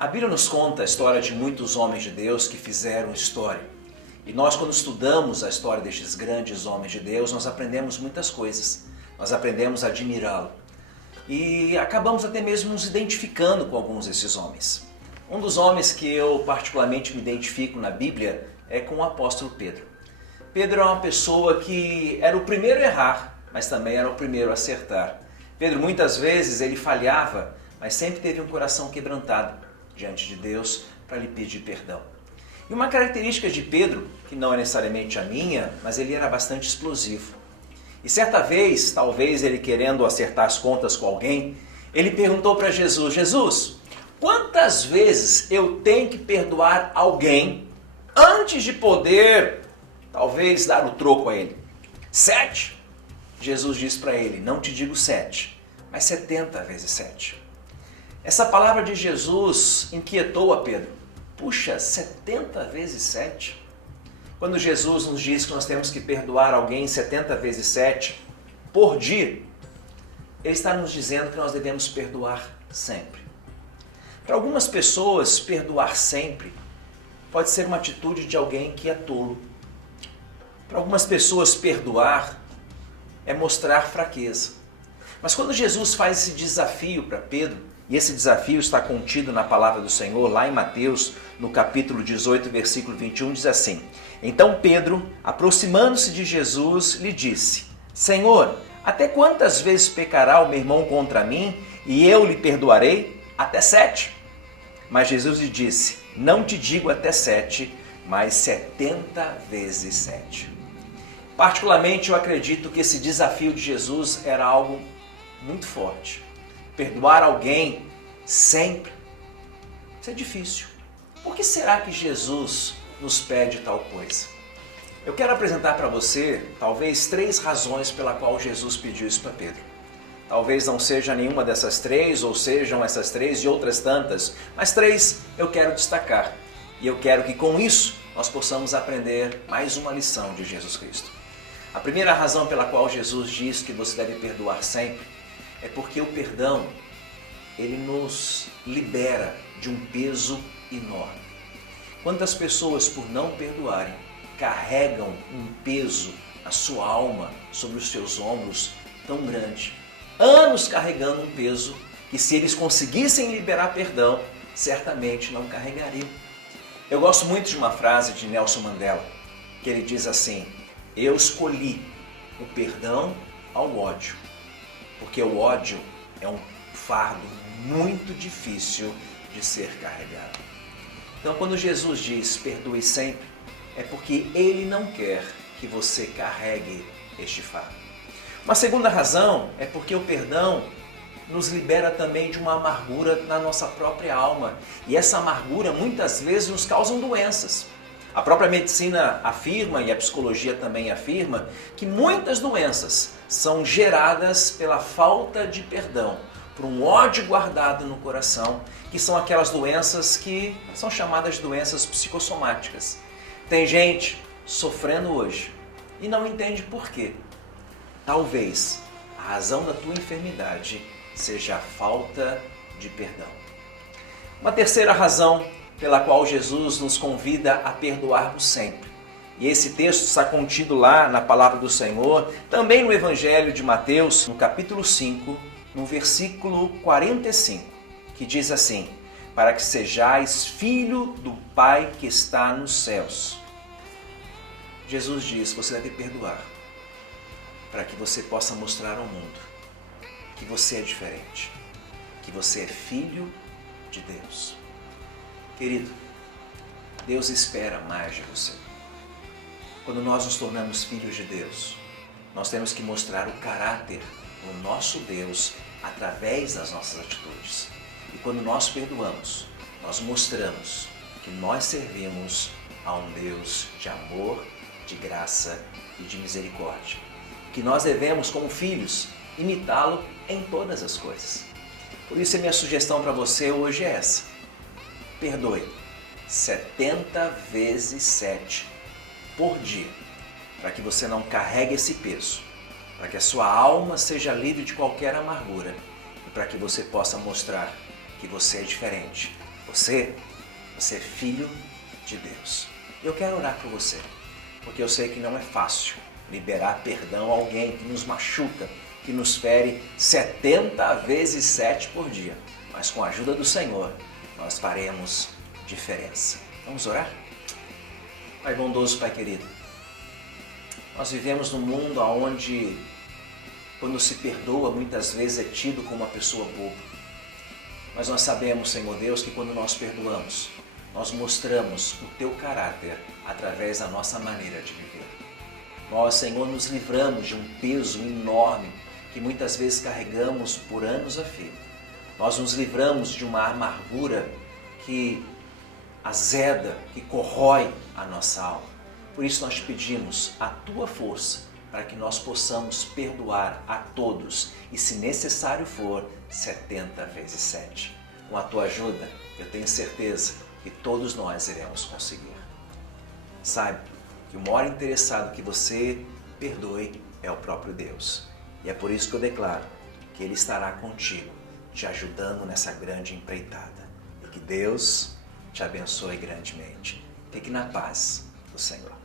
A Bíblia nos conta a história de muitos homens de Deus que fizeram história. E nós, quando estudamos a história destes grandes homens de Deus, nós aprendemos muitas coisas. Nós aprendemos a admirá-lo. E acabamos até mesmo nos identificando com alguns desses homens. Um dos homens que eu particularmente me identifico na Bíblia é com o apóstolo Pedro. Pedro é uma pessoa que era o primeiro a errar, mas também era o primeiro a acertar. Pedro muitas vezes ele falhava, mas sempre teve um coração quebrantado diante de Deus para lhe pedir perdão. E uma característica de Pedro, que não é necessariamente a minha, mas ele era bastante explosivo. E certa vez, talvez ele querendo acertar as contas com alguém, ele perguntou para Jesus: Jesus, quantas vezes eu tenho que perdoar alguém antes de poder, talvez, dar o troco a ele? 7? Jesus disse para ele: não te digo 7, mas 70 vezes 7. Essa palavra de Jesus inquietou a Pedro. Puxa, 70 vezes 7? Quando Jesus nos diz que nós temos que perdoar alguém 70 vezes 7 por dia, Ele está nos dizendo que nós devemos perdoar sempre. Para algumas pessoas, perdoar sempre pode ser uma atitude de alguém que é tolo. Para algumas pessoas, perdoar é mostrar fraqueza. Mas quando Jesus faz esse desafio para Pedro, e esse desafio está contido na palavra do Senhor, lá em Mateus, no capítulo 18, versículo 21, diz assim: Então Pedro, aproximando-se de Jesus, lhe disse: Senhor, até quantas vezes pecará o meu irmão contra mim e eu lhe perdoarei? Até 7. Mas Jesus lhe disse: Não te digo até 7, mas 70 vezes 7. Particularmente eu acredito que esse desafio de Jesus era algo muito forte. Perdoar alguém sempre, isso é difícil. Por que será que Jesus nos pede tal coisa? Eu quero apresentar para você, talvez, 3 razões pela qual Jesus pediu isso para Pedro. Talvez não seja nenhuma dessas 3, ou sejam essas 3 e outras tantas, mas 3 eu quero destacar. E eu quero que com isso nós possamos aprender mais uma lição de Jesus Cristo. A primeira razão pela qual Jesus diz que você deve perdoar sempre é porque o perdão, ele nos libera de um peso enorme. Quantas pessoas, por não perdoarem, carregam um peso na sua alma, sobre os seus ombros, tão grande. Anos carregando um peso que, se eles conseguissem liberar perdão, certamente não carregariam. Eu gosto muito de uma frase de Nelson Mandela, que ele diz assim: eu escolhi o perdão ao ódio, porque o ódio é um fardo muito difícil de ser carregado. Então, quando Jesus diz perdoe sempre, é porque Ele não quer que você carregue este fardo. Uma segunda razão é porque o perdão nos libera também de uma amargura na nossa própria alma. E essa amargura muitas vezes nos causa doenças. A própria medicina afirma, e a psicologia também afirma, que muitas doenças são geradas pela falta de perdão, por um ódio guardado no coração, que são aquelas doenças que são chamadas de doenças psicossomáticas. Tem gente sofrendo hoje e não entende por quê. Talvez a razão da tua enfermidade seja a falta de perdão. Uma terceira razão pela qual Jesus nos convida a perdoarmos sempre. E esse texto está contido lá na palavra do Senhor, também no Evangelho de Mateus, no capítulo 5, no versículo 45, que diz assim: para que sejais filho do Pai que está nos céus. Jesus diz: você deve perdoar, para que você possa mostrar ao mundo que você é diferente, que você é filho de Deus. Querido, Deus espera mais de você. Quando nós nos tornamos filhos de Deus, nós temos que mostrar o caráter do nosso Deus através das nossas atitudes. E quando nós perdoamos, nós mostramos que nós servimos a um Deus de amor, de graça e de misericórdia. Que nós devemos, como filhos, imitá-lo em todas as coisas. Por isso, a minha sugestão para você hoje é essa: perdoe 70 vezes 7 por dia, para que você não carregue esse peso, para que a sua alma seja livre de qualquer amargura e para que você possa mostrar que você é diferente, Você é filho de Deus. Eu quero orar por você, porque eu sei que não é fácil liberar perdão a alguém que nos machuca, que nos fere 70 vezes 7 por dia. Mas com a ajuda do Senhor, nós faremos diferença. Vamos orar? Pai bondoso, Pai querido, nós vivemos num mundo onde, quando se perdoa, muitas vezes é tido como uma pessoa boba. Mas nós sabemos, Senhor Deus, que quando nós perdoamos, nós mostramos o Teu caráter através da nossa maneira de viver. Nós, Senhor, nos livramos de um peso enorme que muitas vezes carregamos por anos a fio. Nós nos livramos de uma amargura que azeda, que corrói a nossa alma. Por isso nós te pedimos a Tua força para que nós possamos perdoar a todos e, se necessário for, 70 vezes 7. Com a Tua ajuda, eu tenho certeza que todos nós iremos conseguir. Saiba que o maior interessado que você perdoe é o próprio Deus. E é por isso que eu declaro que Ele estará contigo, te ajudando nessa grande empreitada. E que Deus te abençoe grandemente. Fique na paz do Senhor.